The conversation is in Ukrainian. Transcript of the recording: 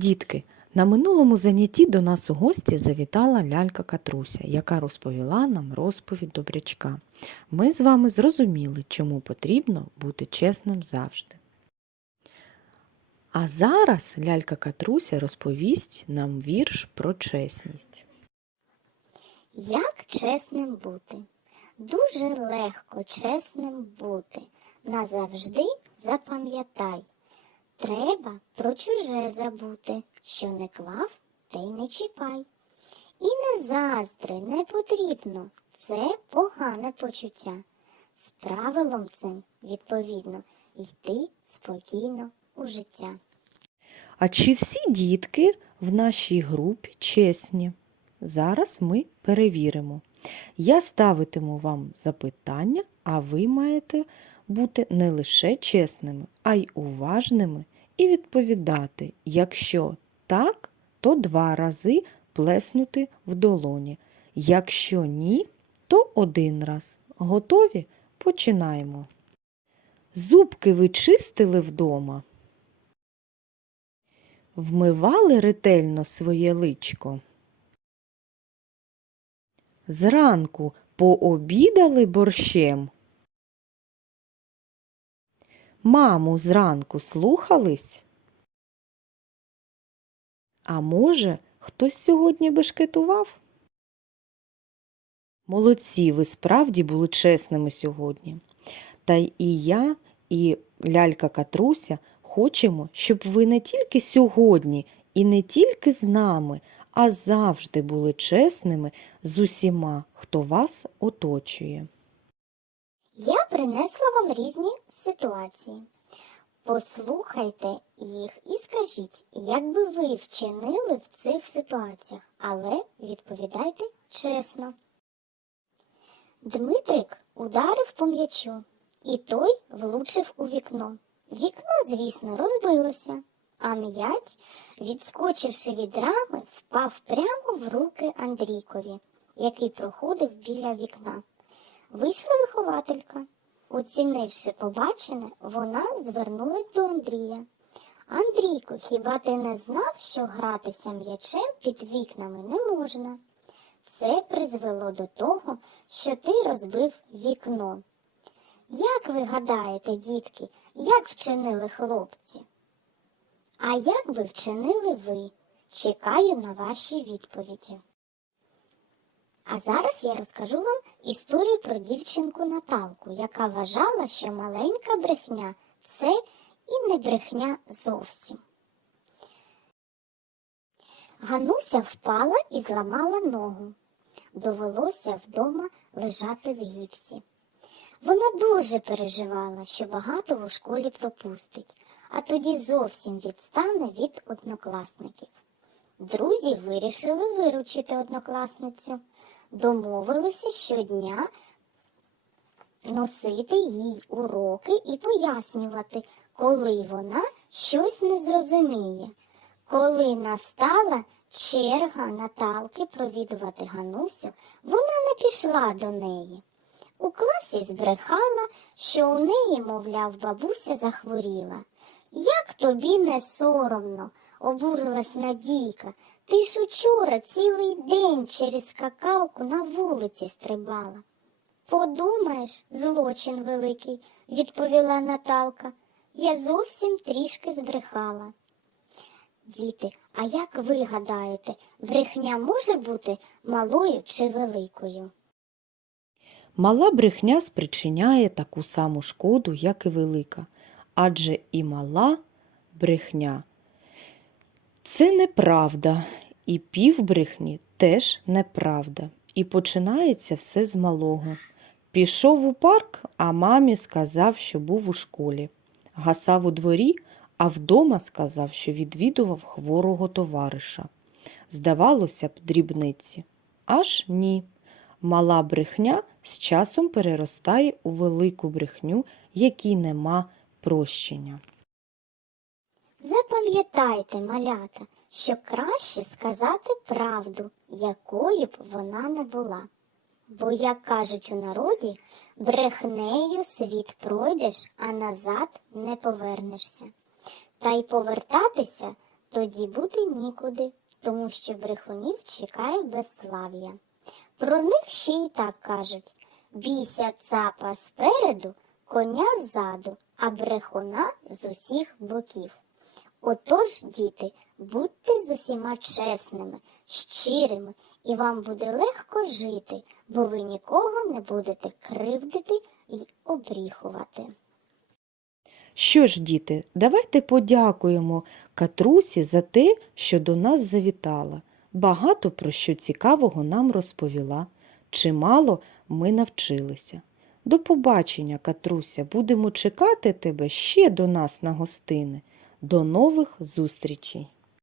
Дітки, на минулому занятті до нас у гості завітала лялька Катруся, яка розповіла нам розповідь добрячка. Ми з вами зрозуміли, чому потрібно бути чесним завжди. А зараз лялька Катруся розповість нам вірш про чесність. Як чесним бути? Дуже легко чесним бути. Назавжди запам'ятай. Треба про чуже забути, що не клав, те й не чіпай. І не заздри, не потрібно, це погане почуття. З правилом цим, відповідно, йти спокійно у життя. А чи всі дітки в нашій групі чесні? Зараз ми перевіримо. Я ставитиму вам запитання, а ви маєте бути не лише чесними, а й уважними і відповідати. Якщо так, то два рази плеснути в долоні. Якщо ні, то один раз. Готові? Починаємо. Зубки ви чистили вдома? Вмивали ретельно своє личко? Зранку пообідали борщем? Маму зранку слухались? А може, хтось сьогодні бешкетував? Молодці, ви справді були чесними сьогодні. Та й і я, і лялька Катруся хочемо, щоб ви не тільки сьогодні і не тільки з нами, а завжди були чесними з усіма, хто вас оточує. Я принесла вам різні ситуації. Послухайте їх і скажіть, як би ви вчинили в цих ситуаціях, але відповідайте чесно. Дмитрик ударив по м'ячу, і той влучив у вікно. Вікно, звісно, розбилося, а м'яч, відскочивши від рами, впав прямо в руки Андрійкові, який проходив біля вікна. Вийшла вихователька. Оцінивши побачене, вона звернулась до Андрія. Андрійко, хіба ти не знав, що гратися м'ячем під вікнами не можна? Це призвело до того, що ти розбив вікно. Як ви гадаєте, дітки, як вчинили хлопці? А як би вчинили ви? Чекаю на ваші відповіді. А зараз я розкажу вам історію про дівчинку Наталку, яка вважала, що маленька брехня це і не брехня зовсім. Гануся впала і зламала ногу. Довелося вдома лежати в гіпсі. Вона дуже переживала, що багато у школі пропустить, а тоді зовсім відстане від однокласників. Друзі вирішили виручити однокласницю, домовилися щодня носити їй уроки і пояснювати, коли вона щось не зрозуміє. Коли настала черга Наталки провідувати Ганусю, вона не пішла до неї. У класі збрехала, що у неї, мовляв, бабуся захворіла. Як тобі не соромно, обурилась Надійка. Ти ж учора цілий день через скакалку на вулиці стрибала. Подумаєш, злочин великий, відповіла Наталка. Я зовсім трішки збрехала. Діти, а як ви гадаєте, брехня може бути малою чи великою? Мала брехня спричиняє таку саму шкоду, як і велика, адже і мала брехня це неправда, і півбрехні теж неправда. І починається все з малого. Пішов у парк, а мамі сказав, що був у школі. Гасав у дворі, а вдома сказав, що відвідував хворого товариша. Здавалося б, дрібниці. Аж ні. Мала брехня з часом переростає у велику брехню, якій нема прощення. Запам'ятайте, малята, що краще сказати правду, якою б вона не була. Бо, як кажуть у народі, брехнею світ пройдеш, а назад не повернешся. Та й повертатися тоді буде нікуди, тому що брехунів чекає безслав'я. Про них ще й так кажуть бійся цапа спереду, коня ззаду, а брехуна з усіх боків. Отож, діти, будьте з усіма чесними, щирими, і вам буде легко жити, бо ви нікого не будете кривдити й обріхувати. Що ж, діти, давайте подякуємо Катрусі за те, що до нас завітала. Багато про що цікавого нам розповіла. Чимало ми навчилися. До побачення, Катруся, будемо чекати тебе ще до нас на гостини. До нових зустрічей!